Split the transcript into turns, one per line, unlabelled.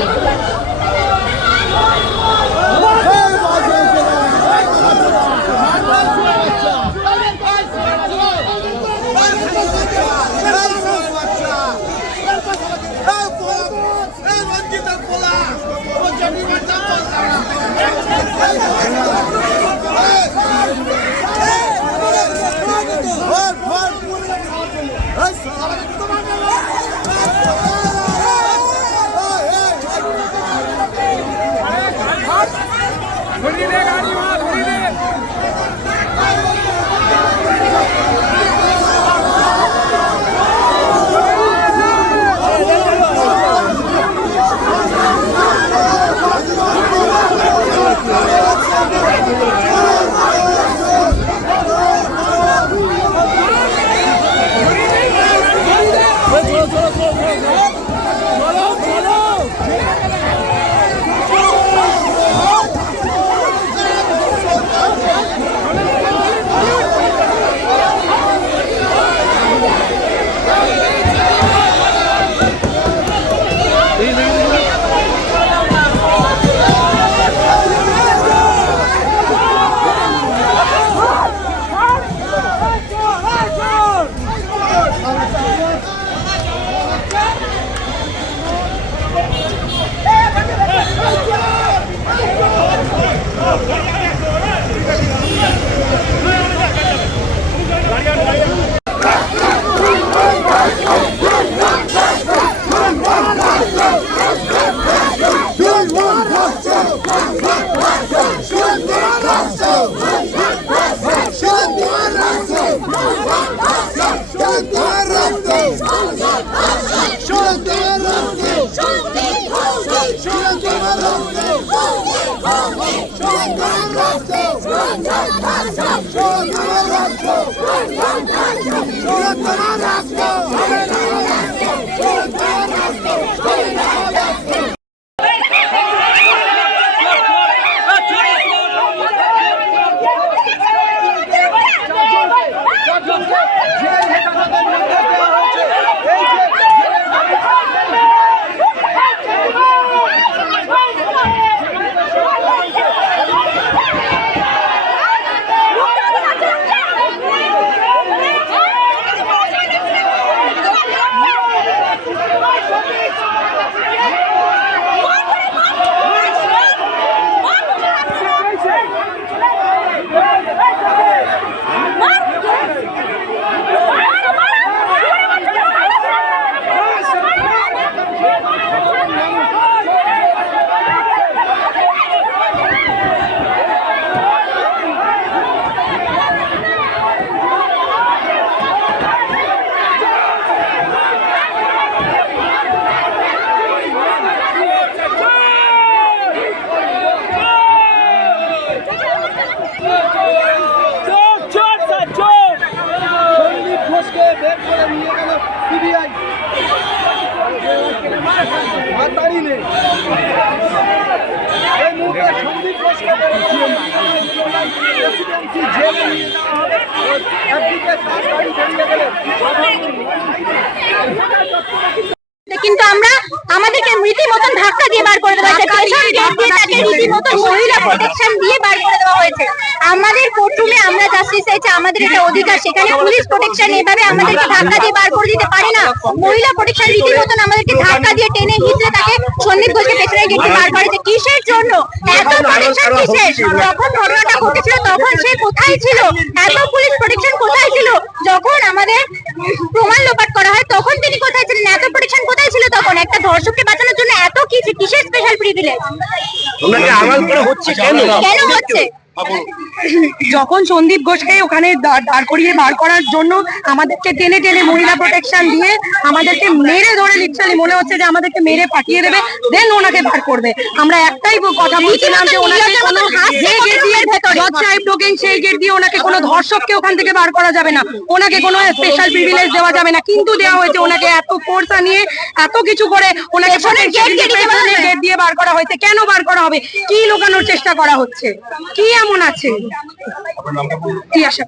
ধরিয়ে দে গাড়ি মা ধরিয়ে দে
আর দাঁড়িয়ে নেই এই মুহূর্তে সন্দীপ ঘোষকে প্রেসিডেন্সি জেলে নিয়ে যাওয়া হবে। একদিকে তার গাড়ি বেরিয়ে গেলে
কিন্তু আমরা আমাদেরকে রীতিমতন ধাক্কা দিয়ে বার করে দেওয়া হয়েছে। পেছন গেট দিয়ে তাকে রীতিমতন মহিলা প্রোটেকশন দিয়ে বার করে দেওয়া হয়েছে। আমাদের কোর্টরুমে আমরা জাস্টিস চাইছি আমাদের এটা অধিকার সেখানে পুলিশ প্রোটেকশন এভাবে আমাদেরকে ধাক্কা দিয়ে বার করে দিতে পারে না। মহিলা প্রোটেকশন রীতিমতন আমাদেরকে ধাক্কা দিয়ে টেনে হিঁচড়ে তাকে সন্দীপ ঘোষকে পেছনে গেট বার করেছে কিসের জন্য? এত প্রোটেকশন কিসের? যখন ঘটনাটা ঘটেছিল তখন সে কোথায় ছিল? এত পুলিশ প্রোটেকশন কোথায় ছিল? যখন আমাদের প্রমাণ লোপাট করা হয় তখন তিনি কোথায় ছিলেন? এত প্রোটেকশন কোথায় ছিল তখন? একটা ধর্ষককে বাঁচানোর জন্য এত কিছু কিসের স্পেশাল প্রিভিলেজ
আপনাকে আড়াল করা হচ্ছে কেন?
কেন হচ্ছে?
যখন সন্দীপ ঘোষকে ওখানে দা- দাঁড় করিয়ে বার করার জন্য আমাদেরকে টেনে টেনে মহিলা প্রোটেকশন দিয়ে আমাদেরকে মেরে ধরে লিটারালি মনে হচ্ছে যে আমাদেরকে মেরে পাঠিয়ে দেবে দেন ওনাকে বার করবে। আমরা একটাই কথা বলছিলাম যে ওনাকে কোনো
হাত
দিয়ে সাহেব ঢোকেন সেই গেট দিয়ে ওনাকে কোনো ধর্ষককে ওখান থেকে বার করা যাবে না। ওনাকে কোনো স্পেশাল প্রিভিলেজ দেওয়া যাবে না। কিন্তু দেওয়া হয়েছে ওনাকে এত ফোর্স নিয়ে এত কিছু করে ওনাকে। গেট দিয়ে বার করা হয়েছে। কেন বার করা হবে? কি লুকানোর চেষ্টা করা হচ্ছে? কি এমন আছে? কি আশা